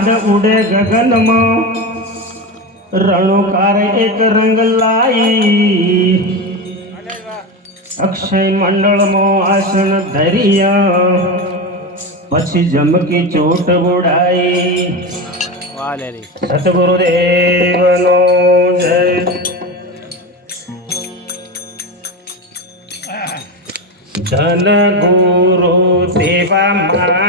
ચાંદ ઉડે ગગનમાં રણુકાર એક રંગ લાઈ અક્ષય મંડળમાં આસન ધરિયા પછી જમકી ચોટ ઉડાઈ વાહ લેરી સતગુરુદેવનો જય ધન ગુરુ દેવા મારા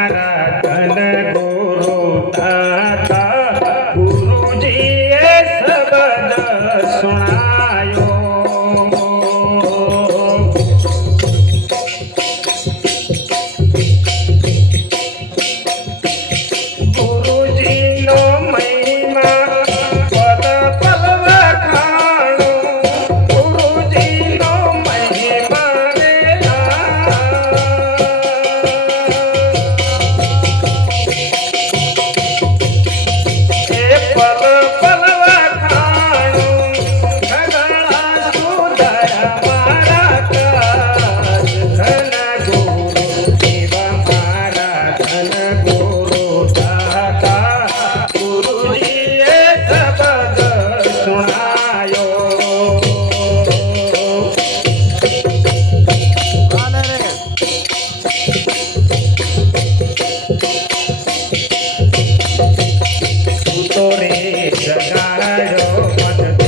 Bye. Bye. જગાડો મન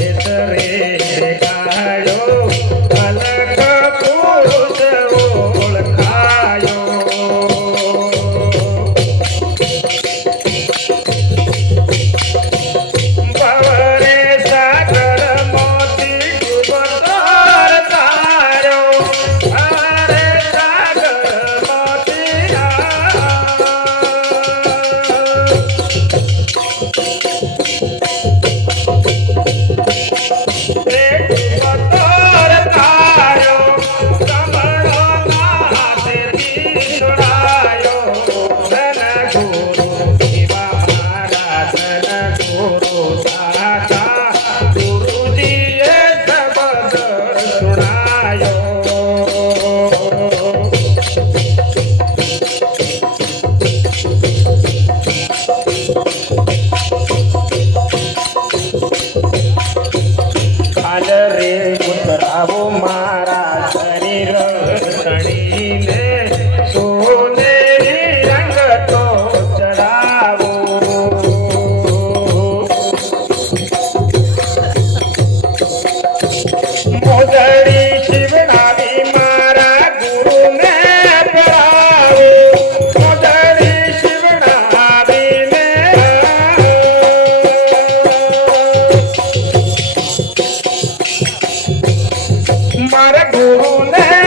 ada ribut berabu mah மர குருலே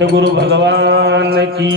सतगुरु भगवान की